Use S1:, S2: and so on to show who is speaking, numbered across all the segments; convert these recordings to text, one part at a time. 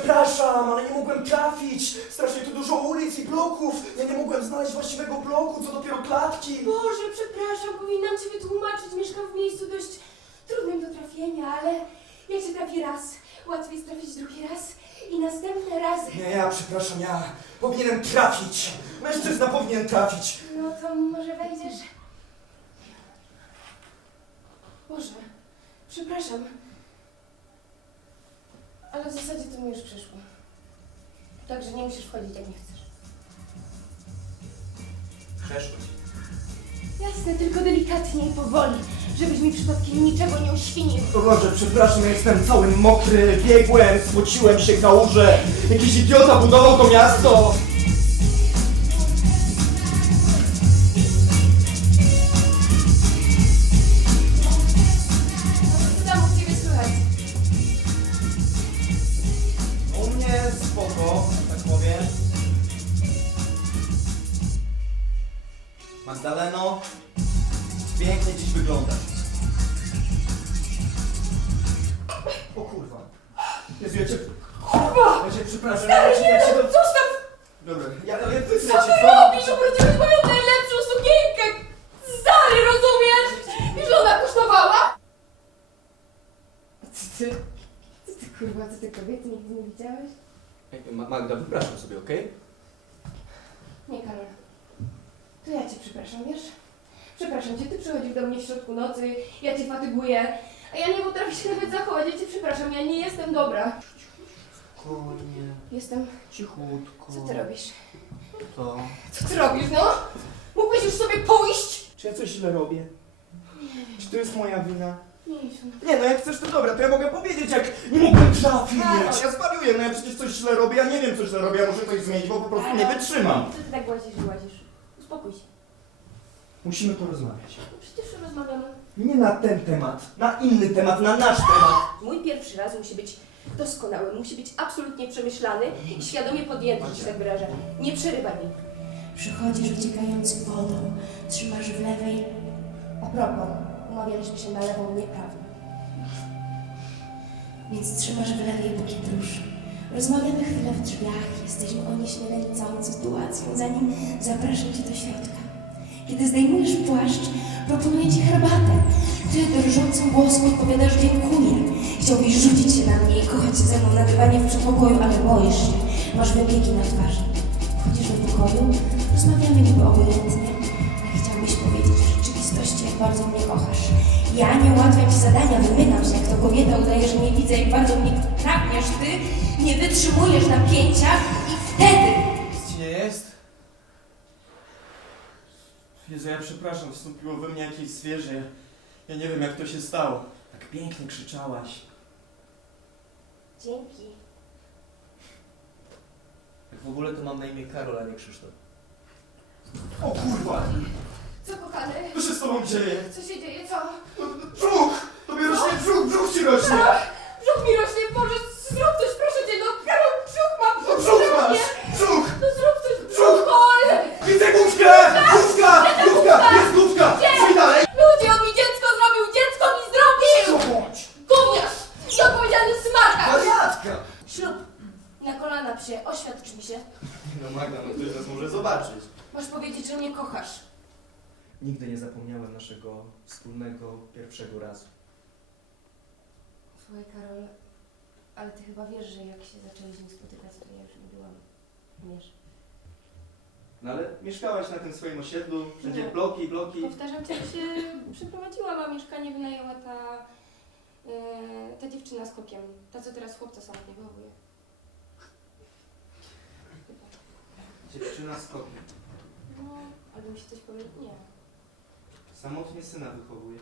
S1: przepraszam, ale nie mogłem trafić. Strasznie tu dużo ulic i bloków. Ja nie mogłem znaleźć właściwego bloku, co dopiero klatki.
S2: Boże, przepraszam, powinnam ci wytłumaczyć. Mieszkam w miejscu dość trudnym do trafienia, ale jak się trafi raz, łatwiej jest trafić drugi raz i następne razy.
S1: Nie, ja przepraszam, ja powinienem trafić. Mężczyzna powinien trafić.
S2: No to może wejdziesz? Boże, przepraszam. Ale w zasadzie to mi już przyszło. Także nie musisz wchodzić, jak nie chcesz.
S1: Przeszło ci.
S2: Jasne, tylko delikatnie i powoli, żebyś mi przypadkiem niczego nie uświnił.
S1: O Boże, przepraszam, ja jestem cały mokry, biegłem, spociłem się, kałużę. Jakiś idiota budował to miasto.
S2: Co tam u ciebie słychać?
S1: U mnie spoko, tak powiem. Magdaleno, pięknie dziś wyglądasz. O kurwa. Jezu, ja cię...
S2: Kurwa!
S1: Ja cię przepraszam,
S2: Stary, nie
S1: ja cię...
S2: rób, zostaw!
S1: Dobra, ja wycnę
S2: Co
S1: cię,
S2: ty robisz? Ubrudziłeś moją najlepszą sukienkę! Stary, rozumiesz? Wiesz, ile ona kosztowała? Co ty kurwa, co ty kobiety nigdy nie widziałeś?
S1: Magda, wypraszam sobie, okej?
S2: Nie, Karol. To ja cię przepraszam, wiesz? Przepraszam cię, ty przychodzisz do mnie w środku nocy, ja cię fatyguję, a ja nie potrafię się nawet zachować, ja cię przepraszam, ja nie jestem dobra.
S1: Spokojnie,
S2: Jestem...
S1: cichutko.
S2: Co ty robisz?
S1: To...
S2: Co ty robisz, no? Mógłbyś już sobie pójść?
S1: Czy ja coś źle robię? Czy to jest moja wina?
S2: Nie, Jezu.
S1: Nie, no jak chcesz, to dobra, to ja mogę powiedzieć, jak nie mogłem trafić.
S2: Karol.
S1: Ja zwariuję, no ja przecież coś źle robię, ja nie wiem, co źle robię, ja muszę coś zmienić, bo po prostu nie wytrzymam.
S2: Co ty tak łazisz? Uspokój się.
S1: Musimy porozmawiać.
S2: No przecież rozmawiamy.
S1: Nie na ten temat, na inny temat, na nasz temat.
S2: Mój pierwszy raz musi być doskonały, musi być absolutnie przemyślany i świadomie podjęty, że się tak wyrażę. Nie przerywaj mi.
S3: Przychodzisz uciekający wodą, trzymasz w lewej...
S2: A propos, umawialiśmy się na lewą, nie prawą.
S3: Więc trzymasz w lewej bukiet róż. Rozmawiamy chwilę w drzwiach, jesteśmy onieśmieleni całą sytuacją, zanim zapraszam cię do środka. Kiedy zdejmujesz płaszcz, proponuję ci herbatę. Ty drżącym głosem odpowiadasz dziękuję. Chciałbyś rzucić się na mnie i kochać się ze mną na dywanie w przedpokoju, ale boisz się. Masz wypieki na twarzy. Wchodzisz do pokoju, rozmawiamy niby obojętnie, ale chciałbyś powiedzieć w rzeczywistości, jak bardzo mnie kochasz. Ja nie ułatwiam ci zadania, wymykam się jak to kobieta, udaję, że nie widzę, jak bardzo mnie pragniesz. Ty nie wytrzymujesz napięcia i wtedy...
S1: Nic ci nie jest? Jezu, ja przepraszam, wstąpiło we mnie jakieś zwierzę. Ja nie wiem, jak to się stało. Tak pięknie krzyczałaś.
S2: Dzięki.
S4: Tak w ogóle to mam na imię Karol, a nie Krzysztof.
S1: O kurwa!
S2: Co, kochany?
S1: Co się z tobą dzieje?
S2: Co się dzieje? Co?
S1: Brzuch! Tobie rośnie brzuch, brzuch ci rośnie!
S2: Brzuch mi rośnie, Boże, zrób coś, proszę cię, no Karol, brzuch mam,
S1: No brzuch masz! Brzuch!
S2: No zrób coś,
S1: Brzuch!
S2: Karol!
S1: Widzę główkę! Główka! Główka! Jest główka! Idź dalej!
S2: Ludzie, on mi dziecko zrobił, dziecko mi zrobił!
S1: Co bądź?
S2: Gówniarz! Nieodpowiedzialny smarka!
S1: Wariatka!
S2: Ślub! Na kolana, psie, oświadcz mi się.
S1: No Magda, no ktoś nas może zobaczyć.
S2: Masz powiedzieć, że mnie kochasz.
S4: Nigdy nie zapomniałem naszego wspólnego pierwszego razu.
S2: Słuchaj, Karol, ale ty chyba wiesz, że jak się zaczęliśmy spotykać, to ja już nie byłam. Wiesz.
S1: No ale mieszkałaś na tym swoim osiedlu, wszędzie
S2: Nie.
S1: bloki, bloki.
S2: Powtarzam cię, że się przeprowadziłam, a mieszkanie wynajęła ta dziewczyna z kokiem. Ta, co teraz chłopca samotnie wychowuje.
S1: Dziewczyna z kokiem.
S2: No, albo mi się coś powie, nie.
S1: Samotnie syna wychowuje.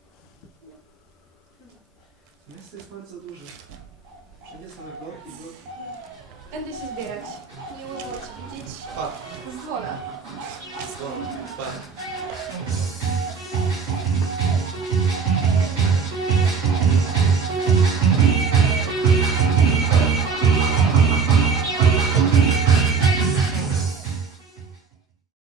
S1: Miasto jest bardzo duże. Wszędzie same bloki, bloki.
S2: Będę się zbierać. Nie udało cię widzieć.
S1: Pa.
S2: Dzwona.
S1: Dzwon. Pa.